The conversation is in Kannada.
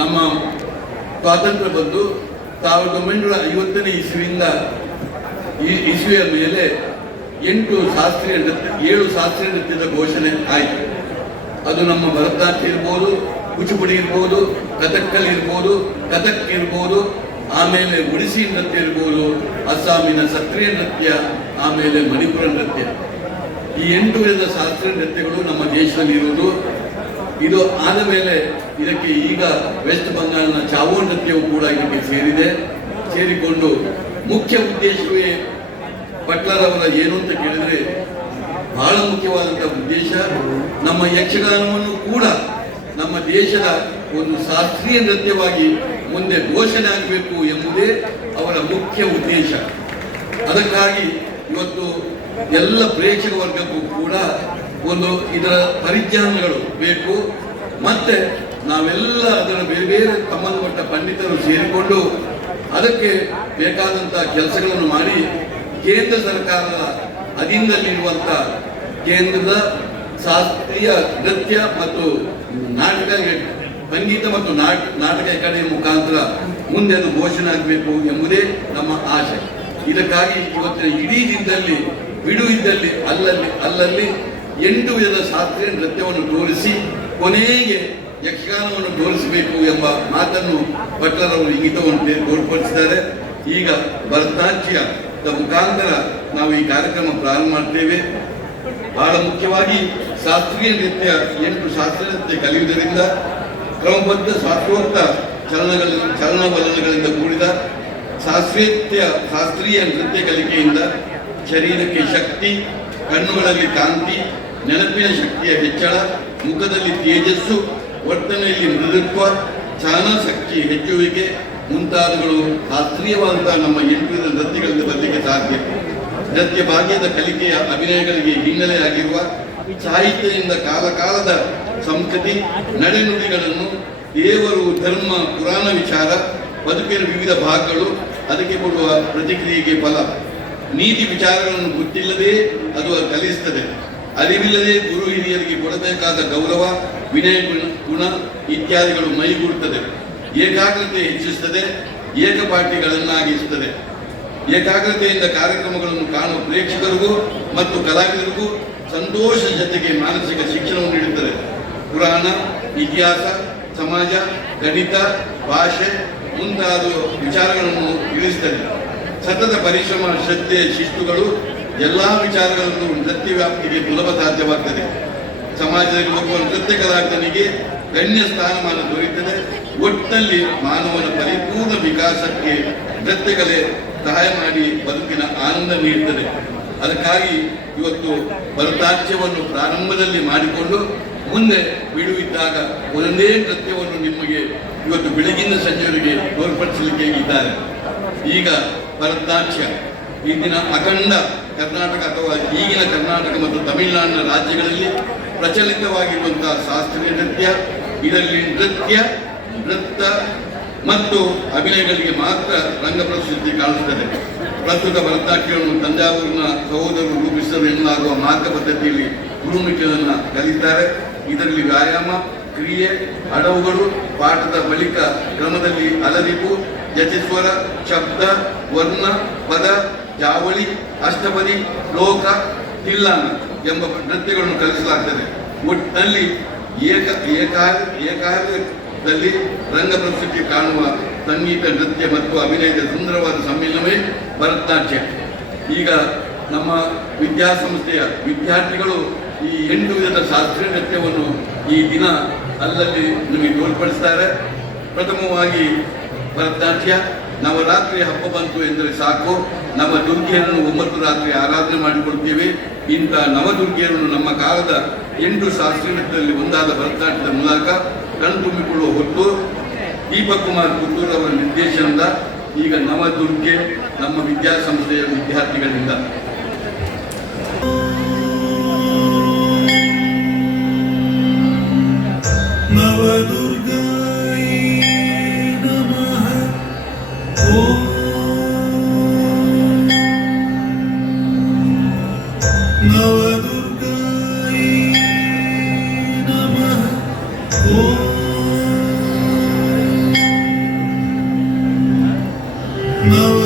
ನಮ್ಮ ಸ್ವಾತಂತ್ರ್ಯ ಬಂದು 1950ನೇ ಇಸ್ವಿಯಿಂದ ಇಸ್ವಿಯ ಮೇಲೆ 7 ಶಾಸ್ತ್ರೀಯ ನೃತ್ಯದ ಘೋಷಣೆ ಆಯಿತು. ಅದು ನಮ್ಮ ಭರತನಾಟ್ಯ ಇರ್ಬೋದು, ಕೂಚಿಪುಡಿ ಇರ್ಬೋದು, ಕಥಕ್ಕಲಿ ಇರ್ಬೋದು, ಕಥಕ್ ಇರ್ಬೋದು, ಆಮೇಲೆ ಒಡಿಸಿ ನೃತ್ಯ ಇರ್ಬೋದು, ಅಸ್ಸಾಮಿನ ಸಕ್ರಿಯ ನೃತ್ಯ, ಆಮೇಲೆ ಮಣಿಪುರ ನೃತ್ಯ. ಈ 8 ವಿಧದ ಶಾಸ್ತ್ರೀಯ ನೃತ್ಯಗಳು ನಮ್ಮ ದೇಶದಲ್ಲಿ ಇರುವುದು. ಇದು ಆದ ಮೇಲೆ ಇದಕ್ಕೆ ಈಗ ವೆಸ್ಟ್ ಬಂಗಾಲ್ನ ಚಾವೋ ನೃತ್ಯವು ಕೂಡ ಇದಕ್ಕೆ ಸೇರಿಕೊಂಡು ಮುಖ್ಯ ಉದ್ದೇಶವೇ ಪಟ್ಲರವರ ಏನು ಅಂತ ಕೇಳಿದರೆ, ಬಹಳ ಮುಖ್ಯವಾದಂಥ ಉದ್ದೇಶ ನಮ್ಮ ಯಕ್ಷಗಾನವನ್ನು ಕೂಡ ನಮ್ಮ ದೇಶದ ಒಂದು ಶಾಸ್ತ್ರೀಯ ನೃತ್ಯವಾಗಿ ಮುಂದೆ ಘೋಷಣೆ ಆಗಬೇಕು ಎಂಬುದೇ ಅವರ ಮುಖ್ಯ ಉದ್ದೇಶ. ಅದಕ್ಕಾಗಿ ಇವತ್ತು ಎಲ್ಲ ಪ್ರೇಕ್ಷಕ ವರ್ಗಕ್ಕೂ ಕೂಡ ಇದರ ಪರಿಜ್ಞಾನಗಳು ಬೇಕು. ಮತ್ತೆ ನಾವೆಲ್ಲ ಅದರ ಬೇರೆ ಬೇರೆ ಸಂಬಂಧಪಟ್ಟ ಪಂಡಿತರು ಸೇರಿಕೊಂಡು ಅದಕ್ಕೆ ಬೇಕಾದಂಥ ಕೆಲಸಗಳನ್ನು ಮಾಡಿ ಕೇಂದ್ರ ಸರ್ಕಾರದ ಅಧೀನದಲ್ಲಿರುವಂಥ ಕೇಂದ್ರದ ಶಾಸ್ತ್ರೀಯ ನೃತ್ಯ ಮತ್ತು ನಾಟಕ ಸಂಗೀತ ಮತ್ತು ನಾಟಕ ಅಕಾಡೆಮಿ ಮುಖಾಂತರ ಮುಂದೆ ಅದು ಘೋಷಣೆ ಆಗಬೇಕು ಎಂಬುದೇ ನಮ್ಮ ಆಶೆ. ಇದಕ್ಕಾಗಿ ಇವತ್ತಿನ ಇಡೀ ದಿನದಲ್ಲಿ ಬಿಡು ಇದ್ದಲ್ಲಿ ಅಲ್ಲಲ್ಲಿ 8 ವಿಧದ ಶಾಸ್ತ್ರೀಯ ನೃತ್ಯವನ್ನು ತೋರಿಸಿ ಕೊನೆಗೆ ಯಕ್ಷಗಾನವನ್ನು ತೋರಿಸಬೇಕು ಎಂಬ ಮಾತನ್ನು ಪಟ್ಲರವರು ಇಂಗಿತವನ್ನು ತೋರ್ಪಡಿಸಿದ್ದಾರೆ. ಈಗ ಭರತನಾಟ್ಯದ ಮುಖಾಂತರ ನಾವು ಈ ಕಾರ್ಯಕ್ರಮ ಪ್ರಾರಂಭ ಮಾಡ್ತೇವೆ. ಬಹಳ ಮುಖ್ಯವಾಗಿ ಶಾಸ್ತ್ರೀಯ ನೃತ್ಯ 8 ಶಾಸ್ತ್ರೀಯ ನೃತ್ಯ ಕಲಿಯುವುದರಿಂದ ಕ್ರಮಬದ್ಧ ಶಾಸ್ತ್ರೋಕ್ತ ಚಲನವಲನಗಳಿಂದ ಕೂಡಿದ ಶಾಸ್ತ್ರೀಯ ನೃತ್ಯ ಕಲಿಕೆಯಿಂದ ಶರೀರಕ್ಕೆ ಶಕ್ತಿ, ಕಣ್ಣುಗಳಲ್ಲಿ ಕಾಂತಿ, ನೆನಪಿನ ಶಕ್ತಿಯ ಹೆಚ್ಚಳ, ಮುಖದಲ್ಲಿ ತೇಜಸ್ಸು, ವರ್ತನೆಯಲ್ಲಿ ಮೃದುತ್ವ, ಚಾಲನಾಶಕ್ತಿ ಹೆಚ್ಚುವಿಕೆ ಮುಂತಾದವುಗಳು ಶಾಸ್ತ್ರೀಯವಾದಂತಹ ನಮ್ಮ 8 ವಿಧದ ನೃತ್ಯಗಳಿಂದ ಬರಲಿಕ್ಕೆ ಸಾಧ್ಯ. ನೃತ್ಯ ಭಾಗ್ಯದ ಕಲಿಕೆಯ ಅಭಿನಯಗಳಿಗೆ ಹಿನ್ನೆಲೆಯಾಗಿರುವ ಸಾಹಿತ್ಯದಿಂದ ಕಾಲಕಾಲದ ಸಂಸ್ಕೃತಿ, ನಡೆನುಡಿಗಳನ್ನು, ದೇವರು, ಧರ್ಮ, ಪುರಾಣ ವಿಚಾರ, ಬದುಕಿನ ವಿವಿಧ ಭಾಗಗಳು, ಅದಕ್ಕೆ ಕೊಡುವ ಪ್ರತಿಕ್ರಿಯೆಗೆ ಫಲ, ನೀತಿ ವಿಚಾರಗಳನ್ನು ಗೊತ್ತಿಲ್ಲದೆ ಅದು ಕಲಿಸುತ್ತದೆ. ಅರಿವಿಲ್ಲದೆ ಗುರು ಹಿರಿಯರಿಗೆ ಕೊಡಬೇಕಾದ ಗೌರವ, ವಿನಯ ಗುಣ ಇತ್ಯಾದಿಗಳು ಮೈಗೂಡುತ್ತದೆ. ಏಕಾಗ್ರತೆ ಹೆಚ್ಚಿಸುತ್ತದೆ, ಏಕಪಾಠಿಗಳನ್ನಾಗಿಸುತ್ತದೆ. ಏಕಾಗ್ರತೆಯಿಂದ ಕಾರ್ಯಕ್ರಮಗಳನ್ನು ಕಾಣುವ ಪ್ರೇಕ್ಷಕರಿಗೂ ಮತ್ತು ಕಲಾವಿದರಿಗೂ ಸಂತೋಷ ಜೊತೆಗೆ ಮಾನಸಿಕ ಶಿಕ್ಷಣವನ್ನು ನೀಡುತ್ತದೆ. ಪುರಾಣ, ಇತಿಹಾಸ, ಸಮಾಜ, ಗಣಿತ, ಭಾಷೆ ಮುಂತಾದ ವಿಚಾರಗಳನ್ನು ತಿಳಿಸುತ್ತದೆ. ಸತತ ಪರಿಶ್ರಮ, ಶ್ರದ್ಧೆ, ಶಿಸ್ತುಗಳು ಎಲ್ಲ ವಿಚಾರಗಳನ್ನು ನೃತ್ಯ ವ್ಯಾಪ್ತಿಗೆ ಸುಲಭ ಸಾಧ್ಯವಾಗ್ತದೆ. ಸಮಾಜದಲ್ಲಿ ಹೋಗುವ ನೃತ್ಯ ಕಲಾವಿದನಿಗೆ ಗಣ್ಯ ಸ್ಥಾನಮಾನ ದೊರೆಯುತ್ತದೆ. ಒಟ್ಟಿನಲ್ಲಿ ಮಾನವನ ಪರಿಪೂರ್ಣ ವಿಕಾಸಕ್ಕೆ ನೃತ್ಯಕಲೆ ಸಹಾಯ ಮಾಡಿ ಬದುಕಿನ ಆನಂದ ನೀಡುತ್ತದೆ. ಅದಕ್ಕಾಗಿ ಇವತ್ತು ಭರತನಾಟ್ಯವನ್ನು ಪ್ರಾರಂಭದಲ್ಲಿ ಮಾಡಿಕೊಂಡು ಮುಂದೆ ಬಿಡುವಿದ್ದಾಗ ಒಂದೇ ನೃತ್ಯವನ್ನು ನಿಮಗೆ ಇವತ್ತು ಬೆಳಗಿನ ಸಂಜೆಯವರೆಗೆ ತೋರ್ಪಡಿಸಲಿಕ್ಕೆ ಇದ್ದಾರೆ. ಈಗ ಭರತನಾಟ್ಯ ಇಂದಿನ ಅಖಂಡ ಕರ್ನಾಟಕ ಅಥವಾ ಈಗಿನ ಕರ್ನಾಟಕ ಮತ್ತು ತಮಿಳುನಾಡಿನ ರಾಜ್ಯಗಳಲ್ಲಿ ಪ್ರಚಲಿತವಾಗಿರುವಂತಹ ಶಾಸ್ತ್ರೀಯ ನೃತ್ಯ. ಇದರಲ್ಲಿ ನೃತ್ಯ ಮತ್ತು ಅಭಿನಯಗಳಿಗೆ ಮಾತ್ರ ರಂಗಪ್ರಸ್ತುತಿ ಕಾಣಿಸುತ್ತದೆ. ಪ್ರಸ್ತುತ ಭರತನಾಟ್ಯವನ್ನು ತಂಜಾವೂರಿನ ಸಹೋದರರು ರೂಪಿಸಲು ಎನ್ನಲಾಗುವ ಮಾರ್ಗ ಪದ್ಧತಿಯಲ್ಲಿ ಗುರುಮುಖಿಯನ್ನು ಕಲಿತಾರೆ. ಇದರಲ್ಲಿ ವ್ಯಾಯಾಮ, ಕ್ರಿಯೆ, ಅಡವುಗಳು, ಪಾಠದ ಬಳಿಕ ಕ್ರಮದಲ್ಲಿ ಅಲರಿಪು, ಜತಿಸ್ವರ, ಶಬ್ದ, ವರ್ಣ, ಪದ, ಜಾವಳಿ, ಅಷ್ಟಪದಿ, ಲೋಕ, ತಿಲ್ಲಾನ ಎಂಬ ನೃತ್ಯಗಳನ್ನು ಕಲಿಸಲಾಗುತ್ತದೆ. ಒಟ್ಟಿನಲ್ಲಿ ಏಕಾಗ್ರದಲ್ಲಿ ರಂಗಪ್ರಸ್ತುತಿ ಕಾಣುವ ಸಂಗೀತ, ನೃತ್ಯ ಮತ್ತು ಅಭಿನಯದ ಸುಂದರವಾದ ಸಮ್ಮಿಲನವೇ ಭರತನಾಟ್ಯ. ಈಗ ನಮ್ಮ ವಿದ್ಯಾಸಂಸ್ಥೆಯ ವಿದ್ಯಾರ್ಥಿಗಳು ಈ 8 ವಿಧದ ಶಾಸ್ತ್ರೀಯ ನೃತ್ಯವನ್ನು ಈ ದಿನ ಅಲ್ಲಲ್ಲಿ ನಮಗೆ ತೋರ್ಪಡಿಸ್ತಾರೆ. ಪ್ರಥಮವಾಗಿ ಭರತನಾಟ್ಯ. ನವರಾತ್ರಿ ಹಬ್ಬ ಬಂತು ಎಂದರೆ ಸಾಕು, ನವದುರ್ಗಿಯರನ್ನು 9 ರಾತ್ರಿ ಆರಾಧನೆ ಮಾಡಿಕೊಳ್ತೇವೆ. ಇಂಥ ನವದುರ್ಗಿಯರನ್ನು ನಮ್ಮ ಕಾಲದ 8 ಶಾಸ್ತ್ರೀಯ ನೃತ್ಯದಲ್ಲಿ ಒಂದಾದ ಭರತನಾಟ್ಯದ ಮೂಲಕ ಕಣ್ತುಂಬಿಕೊಳ್ಳುವ ಹೊತ್ತು ದೀಪಕ್ ಕುಮಾರ್ ಪುತ್ತೂರ್ ಅವರ ನಿರ್ದೇಶನದ ಈಗ ನವದುರ್ಗೆ ನಮ್ಮ ವಿದ್ಯಾಸಂಸ್ಥೆಯ ವಿದ್ಯಾರ್ಥಿಗಳಿಂದ. ಭವ